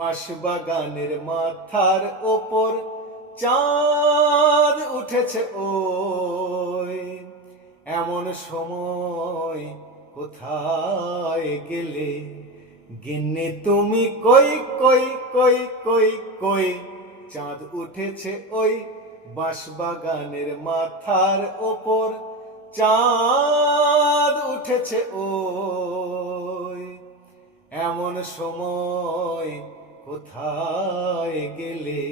বাঁশবাগানের মাথার ওপর চাঁদ উঠেছে ওই। এমন সময় কোথায় গেলে? গিন্নি, তুমি কই কই কই কই কই? চাঁদ উঠেছে ওই বাঁশবাগানের মাথার ওপর। চাঁদ উঠেছে ওই। এমন সময় কোথায় গেলে?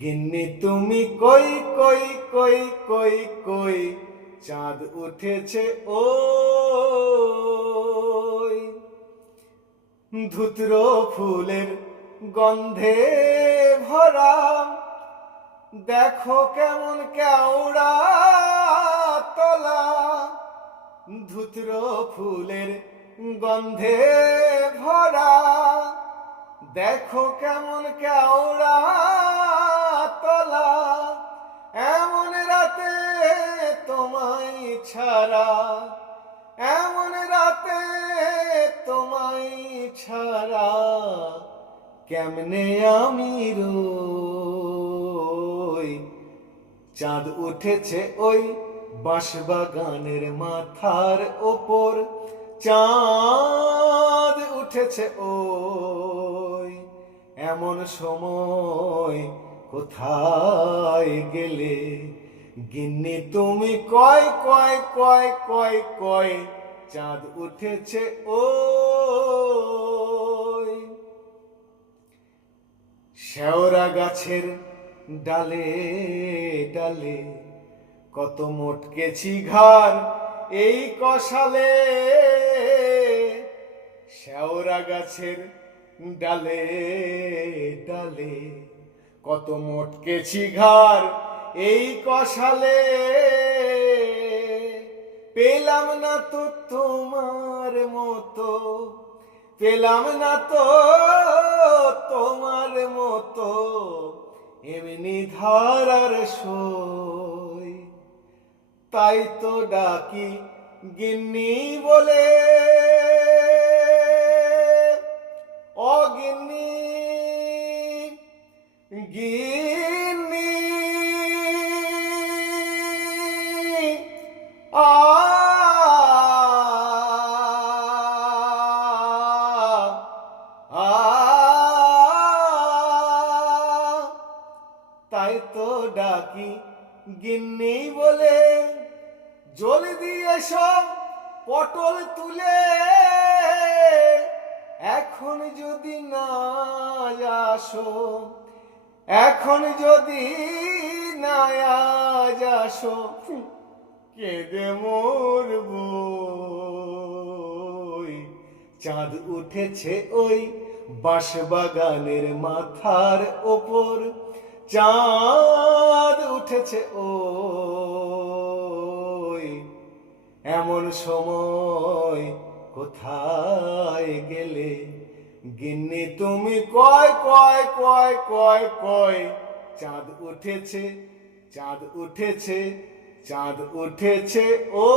গিন্নি, তুমি কই কই কই কই কই? চাঁদ উঠেছে ও ধুত্র ফুলের গন্ধে ভরা। দেখো কেমন কেওড়া তলা। ধুত্র ফুলের গন্ধে ভরা। দেখো কেমন কেওড়া তলা, এমন রাতে তোমায় ছাড়া, এমন রাতে তোমায় ছাড়া, কেমনে আমি রই? চাঁদ উঠেছে ওই বাঁশবাগানের মাথার ওপর চাঁদ উঠেছে ওই, এমন সময় কোথায় গেলে? গিন্নি, তুমি কয় কয় কয় কয় কয় চাঁদ উঠেছে ওই? শেওরা গাছের ডালে ডালে কত মোটকেছি ঘর এই কষালে শেওরা গাছের ডালে ডালে কত মোটকেছি ঘর এই কষালে পেলাম না তো তোমার মতো, পেলাম না তো তোমার মতো। এমনি ধারার সই তাই তো ডাকি গিন্নি বলে। অগিন্নি গিন্নি আ। তাই তো ডাকি গিন্নি বলে। জলদি এসো পটল তুলে। এখন যদি না আসো, এখন যদি না আসো, কেঁদে মরব। চাঁদ উঠেছে ওই বাঁশবাগানের মাথার ওপর। চাঁদ উঠেছে ওই এমন সময় কোথায় গেলে? গিন্নি, তুমি কয় কয় কয় কয় কয়? চাঁদ উঠেছে চাঁদ উঠেছে চাঁদ উঠেছে, ও